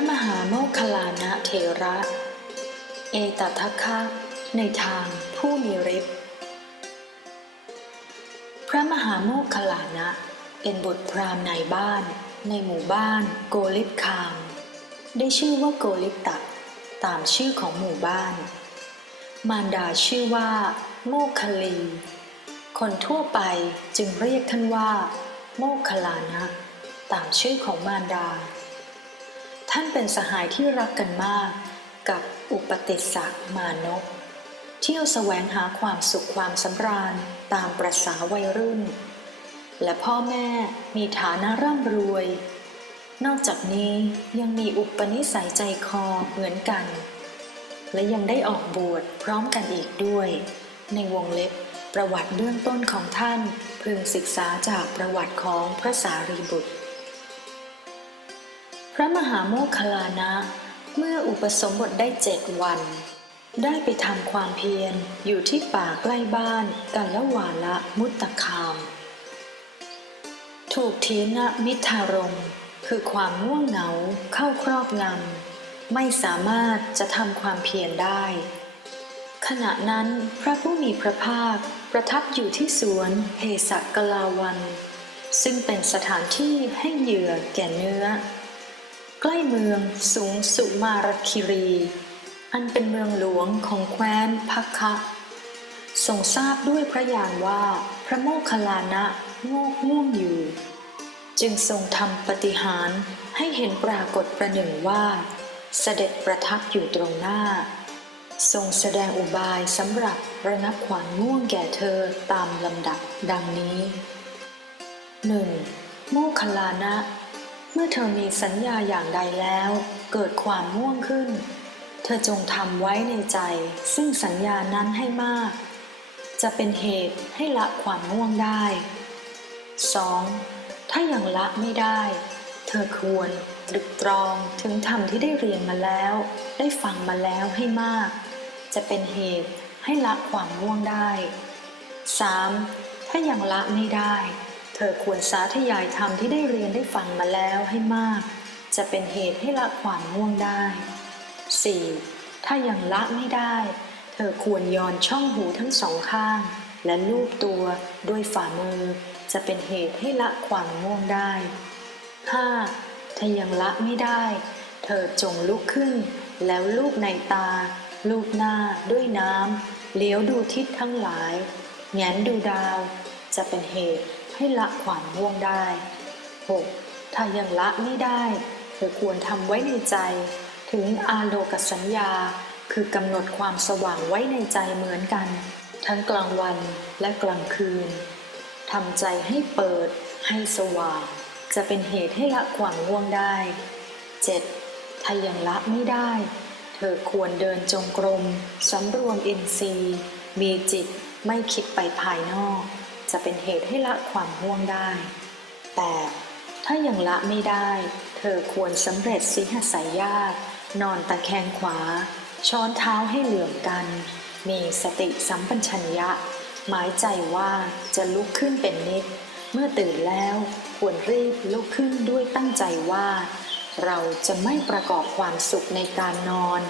ระมหาโมคคลานะเทระ เอตทัคคะในทางผู้มีฤทธิ์พระมหาโมคคลานะเป็นบุตรพราหมณ์ในบ้าน ในหมู่บ้านโกลิตคาม ได้ชื่อว่าโกลิตตะตามชื่อของหมู่บ้าน มารดาชื่อว่า โมคคลี คนทั่วไปจึงเรียกท่านว่า โมคคลานะ ตามชื่อของมารดา ท่านเป็นสหายที่รักกันมาก กับอุปติสสะมานพเที่ยวแสวงหาความสุขความสำราญตามประษาวัยรุ่น และพ่อแม่มีฐานะร่ำรวย นอกจากนี้ยังมีอุปนิสัยใจคอเหมือนกัน และยังได้ออกบวชพร้อมกันอีกด้วย ในวงเล็บประวัติเบื้องต้นของท่านพึงศึกษาจากประวัติของพระสารีบุตร ระมหาโมคคลานะ เมื่ออุปสมบทได้เจ็ดวัน ได้ไปทำความเพียรอยู่ที่ป่าใกล้บ้านกันละวาละมุตตะคาม ถูกทีนะมิทารม คือความง่วงเหงาเข้าครอบงำไม่สามารถจะทำความเพียรได้ ขณะนั้นพระผู้มีพระภาคประทับอยู่ที่สวนเพสักลาวัน ซึ่งเป็นสถานที่ให้เหยื่อแก่เนื้อ ใกล้เมืองสูงสุมารคิรี อันเป็นเมืองหลวงของแคว้นพักคะทรงทราบด้วยพระญาณว่าพระโมคคัลลานะโงกง่วงอยู่ จึงทรงทำปฏิหารให้เห็นปรากฏประหนึ่งว่า เสด็จประทับอยู่ตรงหน้า ทรงแสดงอุบายสำหรับระงับความง่วงแก่เธอตามลำดับดังนี้ 1. โมคคัลลานะ เมื่อเธอมีสัญญาอย่างใดแล้ว เกิดความง่วงขึ้น เธอจงทำไว้ในใจ ซึ่งสัญญานั้นให้มาก จะเป็นเหตุให้ละความง่วงได้ 2. ถ้ายังละไม่ได้ เธอควรตรึกตรองถึงธรรมที่ได้เรียนมาแล้ว ได้ฟังมาแล้วให้มาก จะเป็นเหตุให้ละความง่วงได้ 3. ถ้ายังละไม่ได้ เธอควรสาธยายธรรมที่ได้เรียนได้ฟังมาแล้วให้มาก จะเป็นเหตุให้ละความง่วงได้ 4. ถ้ายังละไม่ได้ เธอควรยอนช่องหูทั้งสองข้าง และลูบตัวด้วยฝ่ามือ จะเป็นเหตุให้ละความง่วงได้ 5. ถ้ายังละไม่ได้ เธอจงลุกขึ้น แล้วลูบในตา ลูบหน้าด้วยน้ำเลี้ยวดูทิศทั้งหลายแงนดูดาว จะเป็นเหตุ ให้ละความง่วงได้ 6. ถ้ายังละไม่ได้เธอควรทำไว้ในใจ ถึงอาโลกสัญญา คือกำหนดความสว่างไว้ในใจเหมือนกัน ทั้งกลางวันและกลางคืนทำใจให้เปิด ให้สว่าง จะเป็นเหตุให้ละความง่วงได้ 7. ถ้ายังละไม่ได้ เธอควรเดินจงกรมสำรวมอินทรีย์ มีจิตไม่คิดไปภายนอก จะเป็นเหตุให้ละความง่วงได้ แต่ถ้ายังละไม่ได้ เธอควรสำเร็จสิหสายญาตินอนตะแคงขวา ช้อนเท้าให้เหลื่อมกัน มีสติสัมปชัญญะ หมายใจว่าจะลุกขึ้นเป็นนิด เมื่อตื่นแล้วควรรีบลุกขึ้นด้วยตั้งใจว่า เราจะไม่ประกอบความสุขในการนอน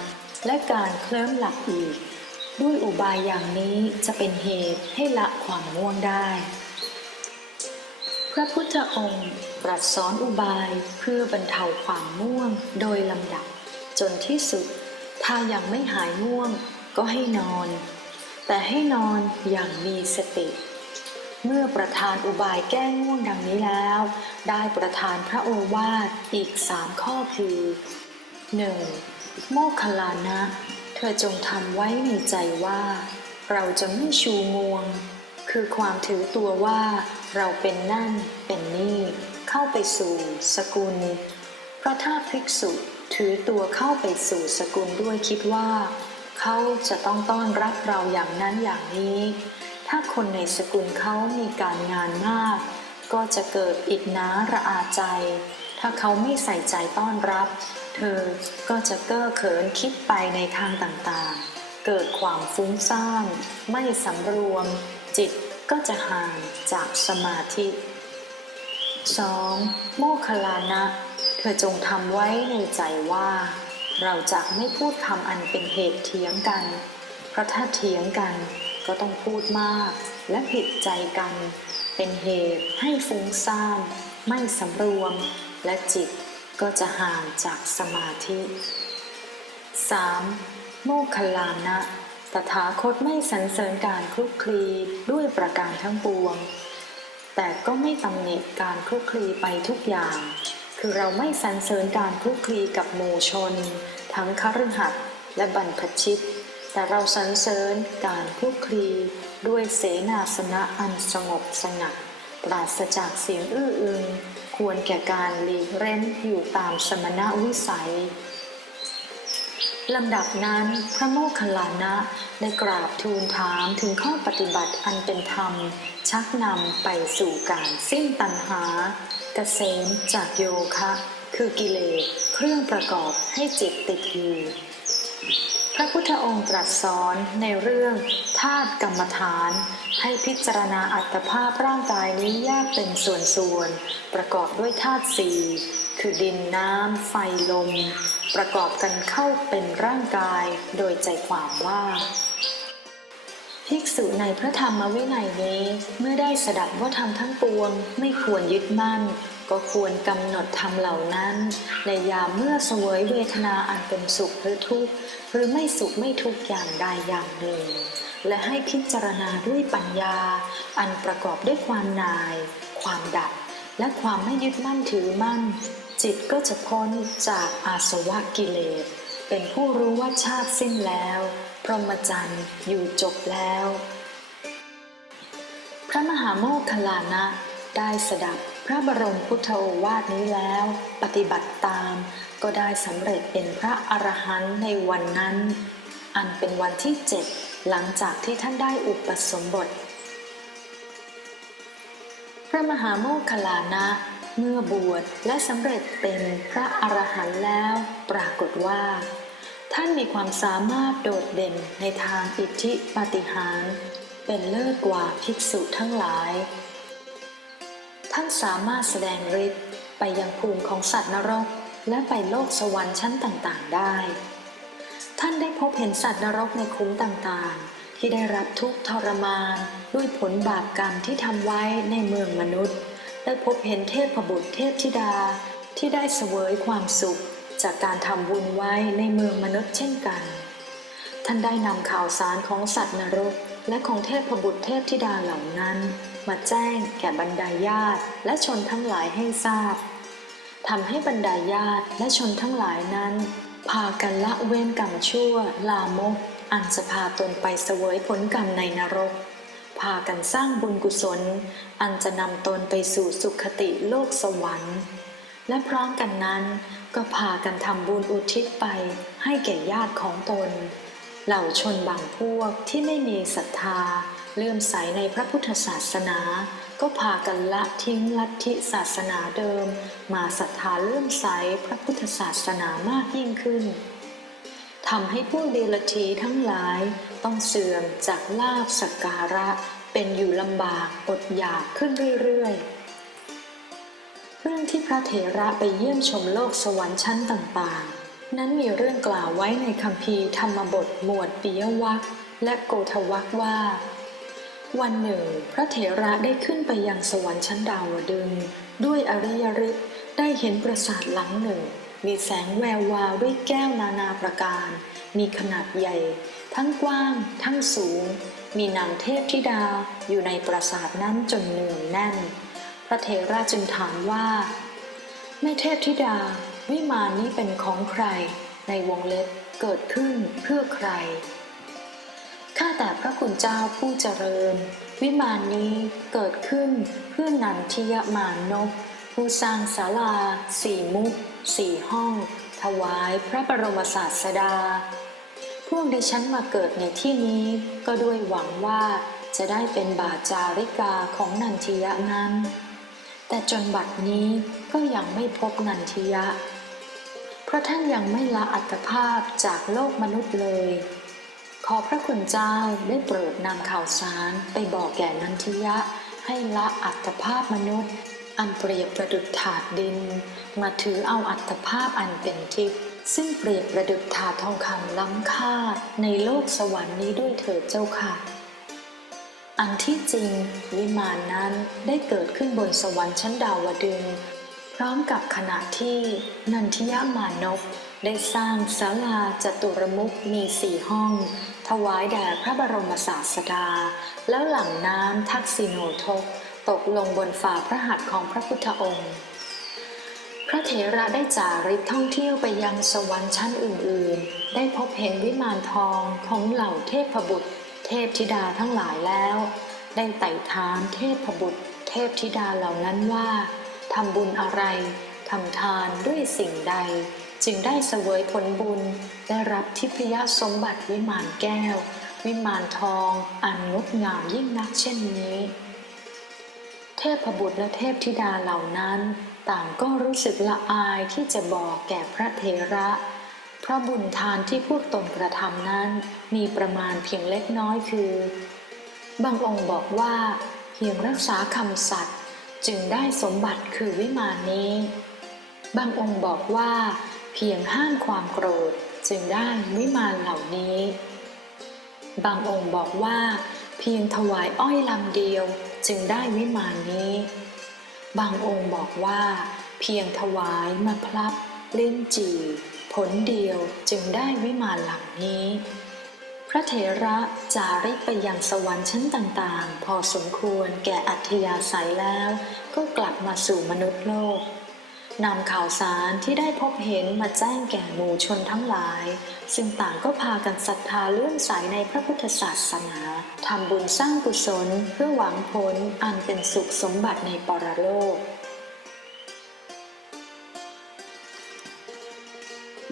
และการเคลิ้มหลับอีก ด้วยอุบายอย่างนี้จะเป็นเหตุให้ละความง่วงได้ พระพุทธองค์ตรัสสอนอุบายเพื่อบรรเทาความง่วงโดยลำดับ จนที่สุด ถ้ายังไม่หายง่วงก็ให้นอน แต่ให้นอนอย่างมีสติ เมื่อประธานอุบายแก้ง่วงดังนี้แล้ว ได้ประทานพระโอวาทอีกสามข้อคือ 1. โมคลานะ เธอจงทำไว้ในใจว่า เราจะไม่ชูงวง คือความถือตัวว่าเราเป็นนั่นเป็นนี่เข้าไปสู่สกุล เพราะถ้าภิกษุถือตัวเข้าไปสู่สกุลด้วยคิดว่า เขาจะต้องต้อนรับเราอย่างนั้นอย่างนี้ ถ้าคนในสกุลเขามีการงานมาก ก็จะเกิดอิจนาระอาใจ ถ้าเขาไม่ใส่ใจต้อนรับ เธอก็จะเก้อเขินคิดไปในทางต่างๆ เกิดความฟุ้งซ่านไม่สำรวม จิตก็จะห่างจากสมาธิ 2. โมคคัลลานะ เธอจงทำไว้ในใจว่า เราจะไม่พูดคำอันเป็นเหตุเถียงกัน เพราะถ้าเถียงกันก็ต้องพูดมาก และผิดใจกัน เป็นเหตุให้ฟุ้งซ่านไม่สำรวม และจิตก็จะห่างจากสมาธิ 3. โมคคัลลานะ ตถาคตไม่สรรเสริญการคลุกคลีด้วยประการทั้งปวง แต่ก็ไม่ตำหนิการคลุกคลีไปทุกอย่าง คือเราไม่สรรเสริญการคลุกคลีกับหมู่ชน ทั้งคฤหัสถ์และบรรพชิต แต่เราสรรเสริญการคลุกคลีด้วยเสนาสนะอันสงบสงัด ปราศจากเสียงอื้ออึงควรแก่การหลีกเร้นอยู่ตามสมณวิสัยลำดับนั้นพระโมคคัลลานะได้กราบทูลถามถึงข้อปฏิบัติอันเป็นธรรม ชักนำไปสู่การสิ้นตัณหา เกษมจากโยคะ คือกิเลสเครื่องประกอบให้จิตติดอยู่ ระพุทธองค์ตรัสสอนในเรื่องธาตุกรรมฐาน ให้พิจารณาอัตภาพร่างกายนี้แยกเป็นส่วนๆ ประกอบด้วยธาตุสี่คือดินน้ำไฟลม ประกอบกันเข้าเป็นร่างกายโดยใจความว่าภิกษุในพระธรรมวินัยนี้ เมื่อได้สดับว่าธรรมทั้งปวงไม่ควรยึดมั่น ก็ควรกำหนดธรรมเหล่านั้น ในยามเมื่อเสวยเวทนาอันเป็นสุขหรือทุกข์หรือไม่สุขไม่ทุกข์อย่างใดอย่างหนึ่ง และให้พิจารณาด้วยปัญญา อันประกอบด้วยความนาย ความดับ และความไม่ยึดมั่นถือมั่น จิตก็จะพ้นจากอาสวะกิเลส เป็นผู้รู้ว่าชาติสิ้นแล้ว พรหมจรรย์อยู่จบแล้ว พระมหาโมคคลานะได้สดับ ระบรมพุทธโอวาทนี้แล้ว ปฏิบัติตามก็ได้สำเร็จเป็นพระอรหันต์ในวันนั้น อันเป็นวันที่เจ็ดหลังจากที่ท่านได้อุปสมบท พระมหาโมคคลลานะเมื่อบวชและสำเร็จเป็นพระอรหันต์แล้ว ปรากฏว่า ท่านมีความสามารถโดดเด่นในทางอิทธิปาฏิหาริย์เป็นเลิศกว่าภิกษุทั้งหลาย ท่านสามารถแสดงฤทธิ์ไปยังภูมิของสัตว์นรก และไปโลกสวรรค์ชั้นต่างๆ ได้ ท่านได้พบเห็นสัตว์นรกในคุ้มต่างๆ ที่ได้รับทุกข์ทรมาน ด้วยผลบาปกรรมที่ทำไว้ในเมืองมนุษย์ ได้พบเห็นเทพบุตรเทพธิดาที่ได้เสวยความสุข จากการทำบุญไว้ในเมืองมนุษย์เช่นกัน ท่านได้นำข่าวสารของสัตว์นรกและของเทพบุตรเทพธิดาเหล่านั้น มาแจ้งแก่บรรดาญาติและชนทั้งหลายให้ทราบทำให้บรรดาญาติและชนทั้งหลายนั้น พากันละเว้นกรรมชั่ว ลามก อันจะพาตนไปเสวยผลกรรมในนรก พากันสร้างบุญกุศล อันจะนำตนไปสู่สุขติโลกสวรรค์ และพร้อมกันนั้น ก็พากันทำบุญอุทิศไปให้แก่ญาติของตน เหล่าชนบางพวกที่ไม่มีศรัทธา เลื่อมใสในพระพุทธศาสนา ก็พากันละทิ้งลัทธิศาสนาเดิม มาศรัทธาเลื่อมใสพระพุทธศาสนามากยิ่งขึ้นทำให้ผู้เดรธีทั้งหลายต้องเสื่อมจากลาบสักการะ เป็นอยู่ลำบากอดอยากขึ้นเรื่อยๆ เรื่องที่พระเถระไปเยี่ยมชมโลกสวรรค์ชั้นต่างๆ นั้นมีเรื่องกล่าวไว้ในคำพีร์ธรรมบทหมวดปิยวัคและโกทวัคว่า วันหนึ่ง พระเถระได้ขึ้นไปยังสวรรค์ชั้นดาวดึง ด้วยอริยฤทธิ์ได้เห็นปราสาทหลังหนึ่ง มีแสงแวววาวด้วยแก้วนานาประการ มีขนาดใหญ่ ทั้งกว้าง ทั้งสูง มีนางเทพธิดาอยู่ในปราสาทนั้นจนเนืองแน่น พระเถระจึงถามว่า แม่เทพธิดา วิมานนี้เป็นของใคร ในวงเล็บเกิดขึ้นเพื่อใคร ข้าแต่พระคุณเจ้าผู้เจริญ วิมานนี้เกิดขึ้นเพื่อนันทิยมานพผู้สร้างศาลาสี่มุกสี่ห้อง ถวายพระบรมศาสดา พวกดิฉันมาเกิดในที่นี้ก็ด้วยหวังว่าจะได้เป็นบาจาริกาของนันทิยะนั้น แต่จนบัดนี้ก็ยังไม่พบนันทิยะ เพราะท่านยังไม่ละอัตภาพจากโลกมนุษย์เลย ขอพระคุณเจ้าได้โปรดนำข่าวสารไปบอกแก่นันทิยะ ให้ละอัตภาพมนุษย์ อันเปรียบประดุจถาดดิน มาถือเอาอัตภาพอันเป็นทิพย์ซึ่งเปรียบประดุจถาดทองคำล้ำค่าในโลกสวรรค์นี้ด้วยเถิดเจ้าค่ะ อันที่จริง วิมานนั้นได้เกิดขึ้นบนสวรรค์ชั้นดาวดึง พร้อมกับขณะที่นันทิยามานพ ได้สร้างศาลาจตุรมุขมีสี่ห้อง ถวายแด่พระบรมศาสดา แล้วหลังน้ำทักษิโนทก ตกลงบนฝ่าพระหัตถ์ของพระพุทธองค์ พระเถระได้จาริกท่องเที่ยวไปยังสวรรค์ชั้นอื่นๆ ได้พบเห็นวิมานทองของเหล่าเทพบุตร เทพธิดาทั้งหลายแล้ว ได้ไต่ถามเทพบุตร เทพธิดาเหล่านั้นว่าทำบุญอะไรทำทานด้วยสิ่งใด จึงได้เสวยผลบุญได้รับทิพยสมบัติวิมานแก้ว วิมานทอง อันงดงามยิ่งนักเช่นนี้ เทพบุตรและเทพธิดาเหล่านั้น ต่างก็รู้สึกละอายที่จะบอกแก่พระเถระเพราะบุญทานที่พวกตนกระทำนั้น มีประมาณเพียงเล็กน้อยคือ บางองค์บอกว่า เพียงรักษาคำสัตย์จึงได้สมบัติคือวิมานนี้ บางองค์บอกว่า พียงห้ามความโกรธจึงได้วิมานเหล่านี้ บางองค์บอกว่า เพียงถวายอ้อยลำเดียวจึงได้วิมานนี้ บางองค์บอกว่า เพียงถวายมะพร้าวลิ้นจีผลเดียวจึงได้วิมานหลังนี้ พระเถระจาริกไปยังสวรรค์ชั้นต่างๆ พอสมควรแก่อัธยาศัยแล้ว ก็กลับมาสู่มนุษย์โลก นำข่าวสารที่ได้พบเห็นมาแจ้งแก่หมู่ชนทั้งหลาย ซึ่งต่างก็พากันศรัทธาเลื่อมใสในพระพุทธศาสนาทำบุญสร้างกุศลเพื่อหวังผลอันเป็นสุขสมบัติในปรโลก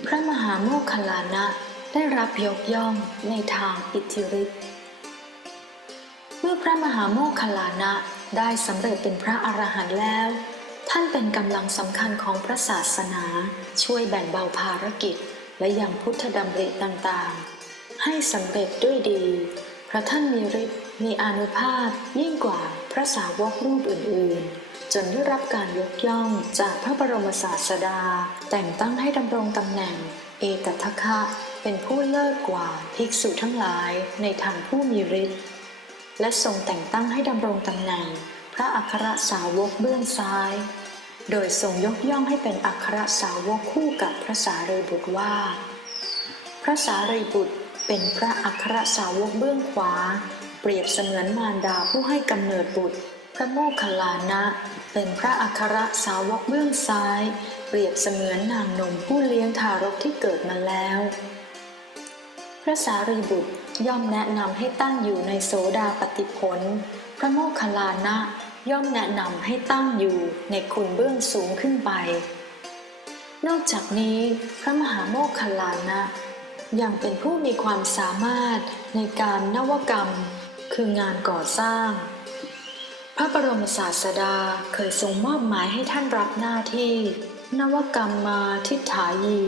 พระมหาโมคคัลลานะได้รับยกย่องในทางอิทธิฤทธิ์เมื่อพระมหาโมคคัลลานะได้สำเร็จเป็นพระอรหันต์แล้ว ท่านเป็นกำลังสำคัญของพระศาสนา ช่วยแบ่งเบาภารกิจ และยังพุทธดำริต่างๆ ให้สำเร็จด้วยดีเพราะท่านมีฤทธิ์มีอนุภาพยิ่งกว่าพระสาวกรูปอื่นๆ จนได้รับการยกย่องจากพระบรมศาสดา แต่งตั้งให้ดำรงตำแหน่ง เอตทัคคะเป็นผู้เลิศกว่าภิกษุทั้งหลายในทางผู้มีฤทธิ์และทรงแต่งตั้งให้ดำรงตำแหน่ง ระอัครสาวกเบื้องซ้าย โดยทรงยกย่องให้เป็นอัครสาวกคู่กับพระสารีบุตรว่า พระสารีบุตรเป็นพระอัครสาวกเบื้องขวา เปรียบเสมือนมารดาผู้ให้กำเนิดบุตร พระโมคคัลลานะ เป็นพระอัครสาวกเบื้องซ้าย เปรียบเสมือนนางนมผู้เลี้ยงทารกที่เกิดมาแล้ว พระสารีบุตรย่อมแนะนำให้ตั้งอยู่ในโสดาปฏิผล พระโมคคัลลานะ ย่อมแนะนำให้ตั้งอยู่ในคุณเบื้องสูงขึ้นไป นอกจากนี้พระมหาโมคคัลลานะยังเป็นผู้มีความสามารถในการนวกรรม คืองานก่อสร้าง พระบรมศาสดาเคยทรงมอบหมายให้ท่านรับหน้าที่ นวกรรมมาทิฏฐายี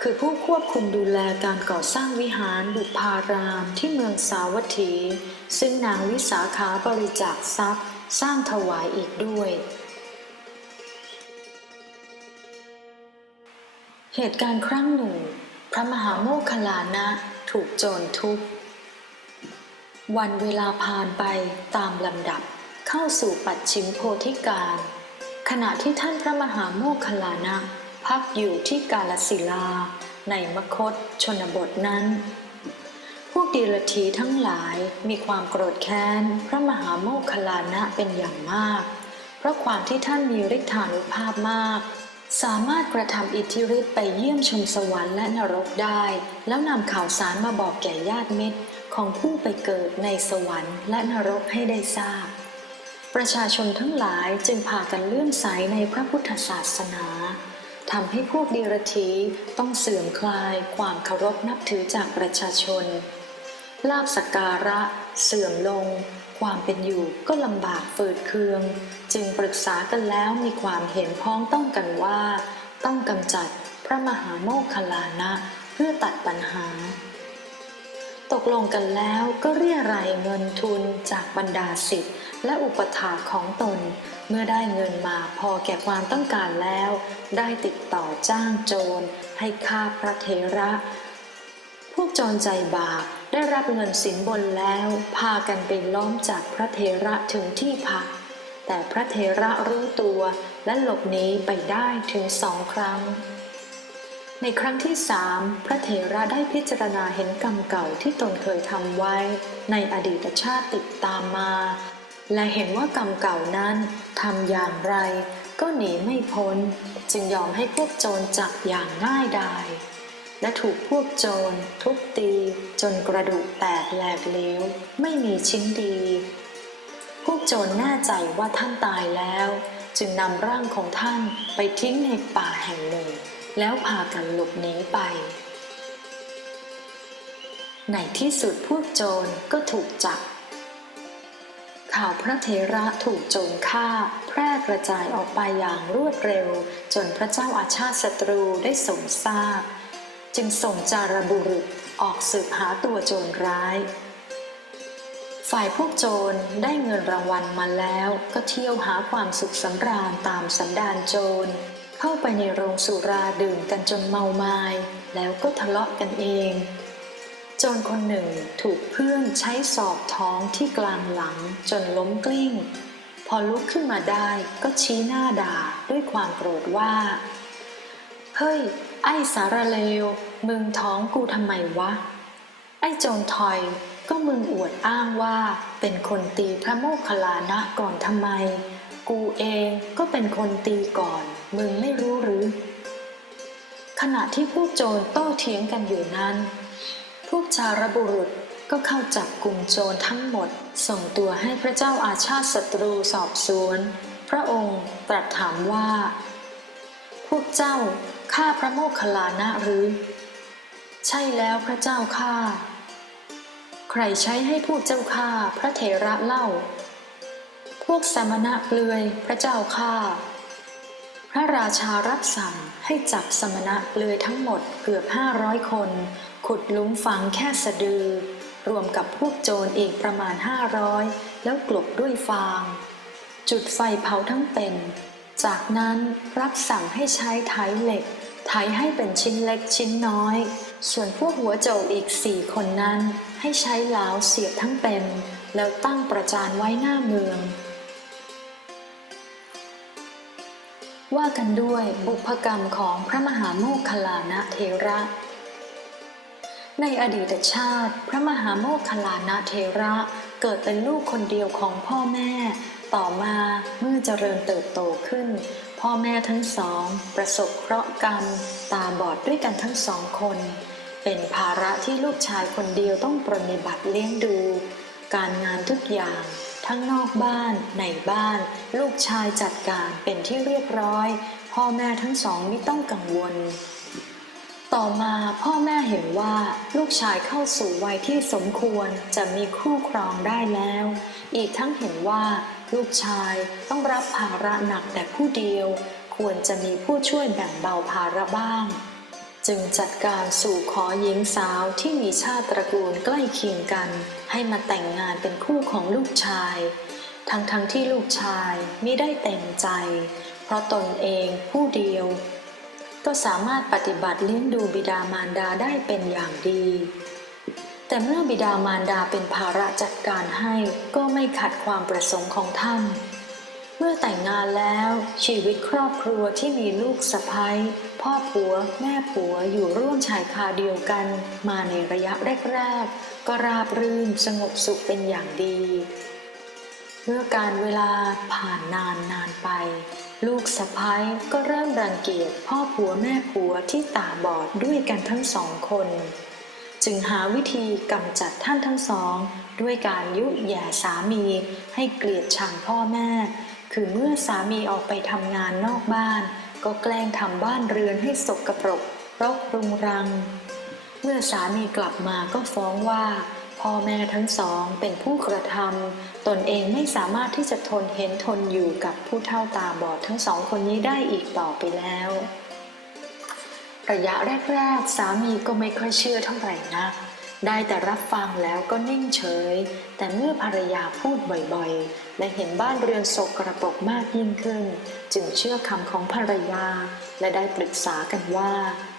คือผู้ควบคุมดูแลการก่อสร้างวิหารบุพารามที่เมืองสาวัตถี ซึ่งนางวิสาขาบริจาคทรัพย์ สร้างถวายอีกด้วย เหตุการณ์ครั้งหนึ่ง พระมหาโมคคลานะถูกโจรทุบวันเวลาผ่านไปตามลำดับเข้าสู่ปัจฉิมโพธิการ ขณะที่ท่านพระมหาโมคคลานะพักอยู่ที่กาลสิลา ในมคตชนบทนั้น ดีลทีทั้งหลายมีความโกรธแค้น พระมหาโมคคัลลานะเป็นอย่างมาก เพราะความที่ท่านมีฤทธานุภาพมาก สามารถกระทำอิทธิฤทธิ์ไปเยี่ยมชมสวรรค์และนรกได้ แล้วนำข่าวสารมาบอกแก่ญาติมิตรของผู้ไปเกิดในสวรรค์และนรกให้ได้ทราบ ประชาชนทั้งหลายจึงพากันเลื่อมใสในพระพุทธศาสนาทำให้พวกดีรถีต้องเสื่อมคลายความเคารพนับถือจากประชาชน ลาบสการะ เสื่อมลง ความเป็นอยู่ก็ลำบากฝืดเคือง จึงปรึกษากันแล้วมีความเห็นพ้องต้องกันว่า ต้องกำจัดพระมหาโมคคลานะเพื่อตัดปัญหา ตกลงกันแล้วก็เรียรายเงินทุนจากบรรดาสิทธิ์และอุปถาของตน เมื่อได้เงินมาพอแก่ความต้องการแล้ว ได้ติดต่อจ้างโจรให้ฆ่าพระเทระ พวกโจรใจบาป ได้รับเงินสินบนแล้ว พากันไปล้อมจับพระเทระถึงที่พัก แต่พระเทระรู้ตัวและหลบหนีไปได้ถึงสองครั้ง ในครั้งที่สามพระเถระได้พิจารณาเห็นกรรมเก่าที่ตนเคยทำไว้ ในอดีตชาติติดตามมา และเห็นว่ากรรมเก่านั้นทำอย่างไร ก็หนีไม่พ้น จึงยอมให้พวกโจรจับอย่างง่ายดาย และถูกพวกโจรทุบตี จนกระดูกแตกแหลกเหลวไม่มีชิ้นดี พวกโจรแน่ใจว่าท่านตายแล้ว จึงนำร่างของท่านไปทิ้งในป่าแห่งหนึ่ง แล้วพากันหลบหนีไป ในที่สุดพวกโจรก็ถูกจับข่าวพระเทระถูกโจรฆ่า แพร่กระจายออกไปอย่างรวดเร็ว จนพระเจ้าอาชาติศัตรูได้สมทราบ จึงส่งจารบุรุษออกสืบหาตัวโจรร้าย ฝ่ายพวกโจรได้เงินรางวัลมาแล้วก็เที่ยวหาความสุขสำราญตามสันดานโจร เข้าไปในโรงสุราดื่มกันจนเมาไมา้แล้วก็ทะเลาะกันเอง โจรคนหนึ่งถูกเพื่อนใช้สอบท้องที่กลางหลังจนล้มกลิ้ง พอลุกขึ้นมาได้ก็ชี้หน้าด่าด้วยความโกรธว่า เฮ้ย ไอ้สารเลว มึงท้องกูทำไมวะ ไอ้โจรทอยก็มึงอวดอ้างว่าเป็นคนตีพระโมคคัลลานะก่อนทำไม กูเองก็เป็นคนตีก่อน มึงไม่รู้หรือ ขณะที่พวกโจรโต้เถียงกันอยู่นั้น พวกชารบุรุษก็เข้าจับกลุ่มโจรทั้งหมด ส่งตัวให้พระเจ้าอาชาติศัตรูสอบสวน พระองค์ตรัสถามว่า วกเจ้าฆ่าพระโมคคัลลานะหรือ ใช่แล้วพระเจ้าข้าใครใช้ให้พวกเจ้าข้าพระเถระเล่า พวกสมณะเปลือยพระเจ้าข้าพระราชารับสั่งให้จับสมณะเปลือยทั้งหมดเกือบห้าร้อยคน ขุดลุมฝังแค่สะดือ รวมกับพวกโจรอีกประมาณห้าร้อยแล้วกลบด้วยฟาง จุดไฟเผาทั้งเป็น จากนั้นรับสั่งให้ใช้ไถเหล็ก ไถให้เป็นชิ้นเล็กชิ้นน้อย ส่วนพวกหัวโจกอีกสี่คนนั้น ให้ใช้หลาวเสียบทั้งเป็น แล้วตั้งประจานไว้หน้าเมือง ว่ากันด้วยบุพกรรมของพระมหาโมคคลานะเทระ ในอดีตชาติ พระมหาโมคคลลานะเทระเกิดเป็นลูกคนเดียวของพ่อแม่ ต่อมาเมื่อเจริญเติบโตขึ้น พ่อแม่ทั้งสอง ประสบเคราะห์กรรม ตาบอดด้วยกันทั้งสองคน เป็นภาระที่ลูกชายคนเดียวต้องปรนนิบัติเลี้ยงดู การงานทุกอย่าง ทั้งนอกบ้าน ในบ้าน ลูกชายจัดการเป็นที่เรียบร้อย พ่อแม่ทั้งสองไม่ต้องกังวลต่อมาพ่อแม่เห็นว่าลูกชายเข้าสู่วัยที่สมควรจะมีคู่ครองได้แล้ว อีกทั้งเห็นว่า ลูกชายต้องรับภาระหนักแต่ผู้เดียว ควรจะมีผู้ช่วยแบ่งเบาภาระบ้าง จึงจัดการสู่ขอหญิงสาวที่มีชาติตระกูลใกล้เคียงกัน ให้มาแต่งงานเป็นคู่ของลูกชาย ทั้งๆทที่ลูกชายไม่ได้เต็มใจ เพราะตนเองผู้เดียว ก็สามารถปฏิบัติเลี้ยงดูบิดามารดาได้เป็นอย่างดี แต่เมื่อบิดามารดาเป็นภาระจัดการให้ก็ไม่ขัดความประสงค์ของท่าน เมื่อแต่งงานแล้วชีวิตครอบครัวที่มีลูกสะใภ้พ่อผัว แม่ผัวอยู่ร่วมชายคาเดียวกัน มาในระยะแรกๆ ก็ราบรื่นสงบสุขเป็นอย่างดี เมื่อการเวลาผ่านนานนานไป ลูกสะพ้ายก็เริ่มรังเกียจพ่อผัวแม่ผัวที่ตาบอดด้วยกันทั้งสองคน จึงหาวิธีกำจัดท่านทั้งสอง ด้วยการยุแย่สามีให้เกลียดชังพ่อแม่ คือเมื่อสามีออกไปทำงานนอกบ้าน ก็แกล้งทำบ้านเรือนให้สกปรกรกรุงรัง เมื่อสามีกลับมาก็ฟ้องว่า พ่อแม่ทั้งสองเป็นผู้กระทำตนเองไม่สามารถที่จะทนเห็นทนอยู่กับผู้เท่าตาบอดทั้งสองคนนี้ได้อีกต่อไปแล้ว ระยะแรกๆ สามีก็ไม่ค่อยเชื่อเท่าไหร่นักได้แต่รับฟังแล้วก็นิ่งเฉย แต่เมื่อภรรยาพูดบ่อยๆ และเห็นบ้านเรือนสกระปรกมากยิ่งขึ้น จึงเชื่อคำของภรรยา และได้ปรึกษากันว่า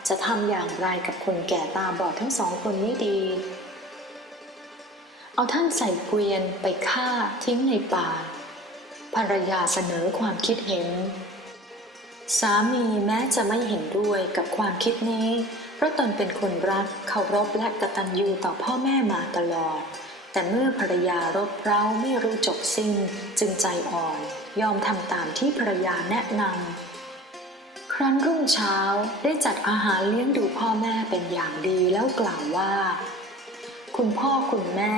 จะทำอย่างไรกับคนแก่ตาบอดทั้งสองคนนี้ดี เอาท่านใส่เกวียนไปฆ่าทิ้งในป่า ภรรยาเสนอความคิดเห็น สามีแม้จะไม่เห็นด้วยกับความคิดนี้ เพราะตนเป็นคนรักเคารพและกตัญญูต่อพ่อแม่มาตลอด แต่เมื่อภรรยารบเร้าไม่รู้จบสิ้นจึงใจอ่อน ยอมทำตามที่ภรรยาแนะนำครั้นรุ่งเช้าได้จัดอาหารเลี้ยงดูพ่อแม่เป็นอย่างดีแล้วกล่าวว่า คุณพ่อคุณแม่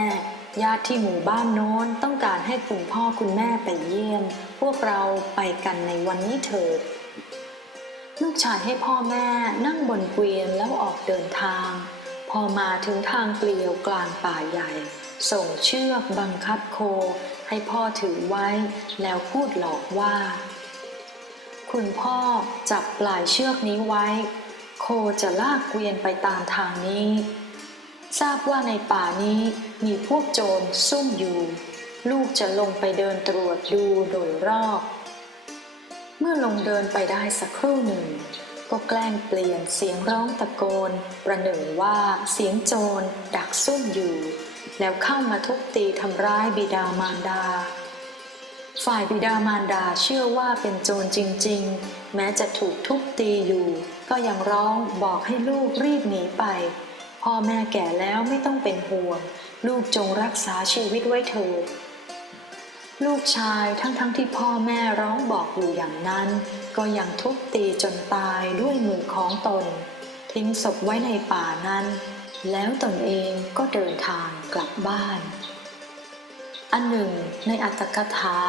ญาติที่หมู่บ้านโน้นต้องการให้คุณพ่อคุณแม่ไปเยี่ยม พวกเราไปกันในวันนี้เถิด ลูกชายให้พ่อแม่นั่งบนเกวียนแล้วออกเดินทาง พอมาถึงทางเปลี่ยวกลางป่าใหญ่ ส่งเชือกบังคับโค ให้พ่อถือไว้ แล้วพูดหลอกว่า คุณพ่อจับปลายเชือกนี้ไว้ โคจะลากเกวียนไปตามทางนี้ ทราบว่าในป่านี้มีพวกโจรซุ่มอยู่ ลูกจะลงไปเดินตรวจดูโดยรอบ เมื่อลงเดินไปได้สักครู่หนึ่ง ก็แกล้งเปลี่ยนเสียงร้องตะโกน ประหนึ่งว่าเสียงโจรดักซุ่มอยู่ แล้วเข้ามาทุบตีทำร้ายบิดามารดา ฝ่ายบิดามารดาเชื่อว่าเป็นโจรจริง ๆ แม้จะถูกทุบตีอยู่ ก็ยังร้องบอกให้ลูกรีบหนีไป พ่อแม่แก่แล้วไม่ต้องเป็นห่วง ลูกจงรักษาชีวิตไว้เถิด ลูกชายทั้งๆทที่พ่อแม่ร้องบอกอยู่อย่างนั้น ก็ยังทุบตีจนตายด้วยมือของตน ทิ้งศพไว้ในป่านั้น แล้วตนเองก็เดินทางกลับบ้าน อันหนึ่ง ในอัตถกถา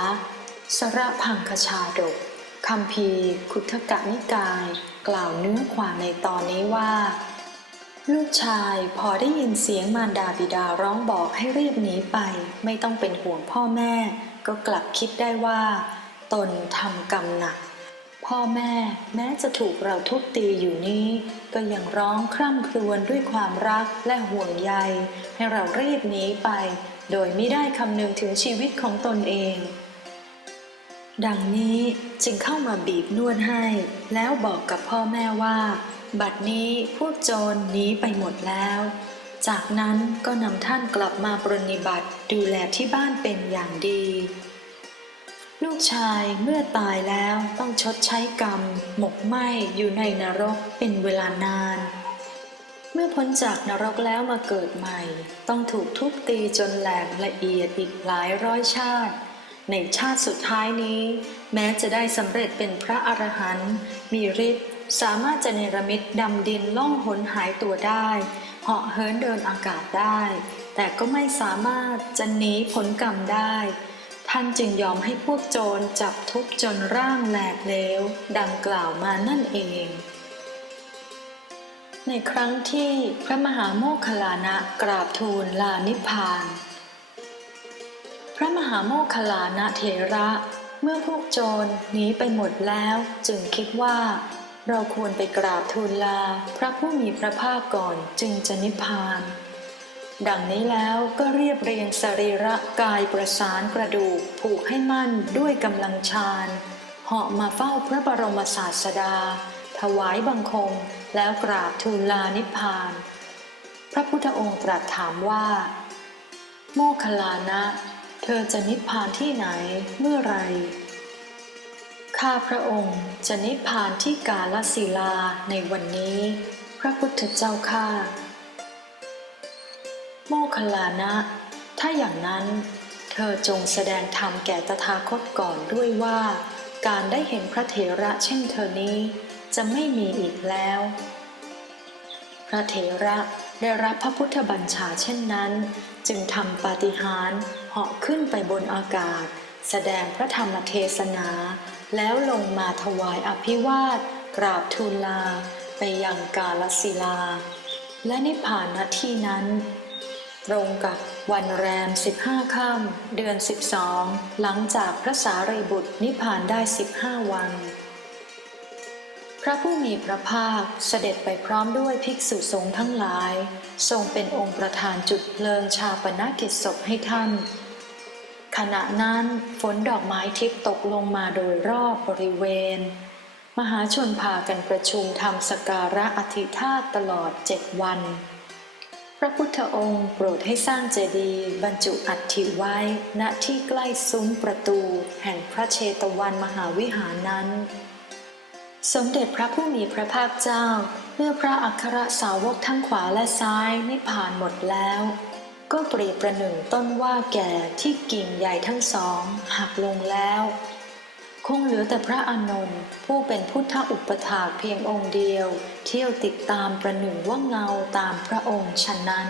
สระพังคชาดกคำพีคุทกะนิกาย กล่าวเนื้อความในตอนนี้ว่า ลูกชายพอได้ยินเสียงมารดาบิดาร้องบอกให้รีบหนีไป ไม่ต้องเป็นห่วงพ่อแม่ ก็กลับคิดได้ว่า ตนทำกรรมหนัก พ่อแม่แม้จะถูกเราทุบตีอยู่นี้ ก็ยังร้องคร่ำครวญด้วยความรักและห่วงใย ให้เรารีบหนีไป โดยไม่ได้คำนึงถึงชีวิตของตนเองดังนี้จึงเข้ามาบีบนวดให้ แล้วบอกกับพ่อแม่ว่า บัดนี้พวกโจรหนีไปหมดแล้ว จากนั้นก็นำท่านกลับมาปรนนิบัติดูแลที่บ้านเป็นอย่างดี ลูกชายเมื่อตายแล้วต้องชดใช้กรรม หมกไหมอยู่ในนรกเป็นเวลานาน เมื่อพ้นจากนรกแล้วมาเกิดใหม่ ต้องถูกทุบตีจนแหลกละเอียดอีกหลายร้อยชาติ ในชาติสุดท้ายนี้ แม้จะได้สำเร็จเป็นพระอรหันต์มีฤทธิ์สามารถจะเนรมิตดำดินล่องหนหายตัวได้ เหาะเหินเดินอากาศได้ แต่ก็ไม่สามารถจะหนีผลกรรมได้ ท่านจึงยอมให้พวกโจรจับทุบจนร่างแหลกเลวดังกล่าวมานั่นเอง ในครั้งที่พระมหาโมคคลลานะกราบทูลลานิพพาน พระมหาโมคคัลลานะเถระ เมื่อพวกโจรหนีไปหมดแล้วจึงคิดว่า เราควรไปกราบทูลลาพระผู้มีพระภาคก่อนจึงจะนิพพาน ดังนี้แล้วก็เรียบเรียงสรีระกายประสานกระดูกผูกให้มั่นด้วยกำลังชาญเหาะมาเฝ้าพระบรมศาสดา ถวายบังคมแล้วกราบทูลลานิพพาน พระพุทธองค์ตรัสถามว่า โมคลานะ เธอจะนิพพานที่ไหนเมื่อไหร ข้าพระองค์จะนิพพานที่กาลสิลาในวันนี้ พระพุทธเจ้าข้าโมคคัลลานะ ถ้าอย่างนั้น เธอจงแสดงธรรมแก่ตถาคตก่อนด้วยว่า การได้เห็นพระเถระเช่นเธอนี้จะไม่มีอีกแล้ว พระเถระได้รับพระพุทธบัญชาเช่นนั้น จึงทำปาฏิหาริย์เหาะขึ้นไปบนอากาศ แสดงพระธรรมเทศนา แล้วลงมาถวายอภิวาทกราบทูลลาไปยังกาลสิลา และนิพพานณที่นั้น ตรงกับวันแรม 15ค่ำเดือน 12 หลังจากพระสารีบุตรนิพพานได้ 15 วัน พระผู้มีพระภาคเสด็จไปพร้อมด้วยภิกษุสงฆ์ทั้งหลาย ทรงเป็นองค์ประธานจุดเพลิงชาปนกิจศพให้ท่าน ขณะนั้นฝนดอกไม้ทิพย์ตกลงมาโดยรอบบริเวณ มหาชนพากันประชุมทำสกการะอธิธาตตลอดเจ็ดวัน พระพุทธองค์โปรดให้สร้างเจดีย์บรรจุอัฐิไว้ ณที่ใกล้ซุ้มประตู แห่งพระเชตวันมหาวิหารนั้น สมเด็จพระผู้มีพระภาคเจ้าเมื่อพระอัครสาวกทั้งขวาและซ้ายนิพพานหมดแล้ว ก็เปรียบประหนึ่งต้นว่าแก่ที่กิ่งใหญ่ทั้งสองหักลงแล้ว คงเหลือแต่พระอานนท์ผู้เป็นพุทธอุปถาเพียงองค์เดียว เที่ยวติดตามประหนึ่งว่าเงาตามพระองค์ฉะนั้น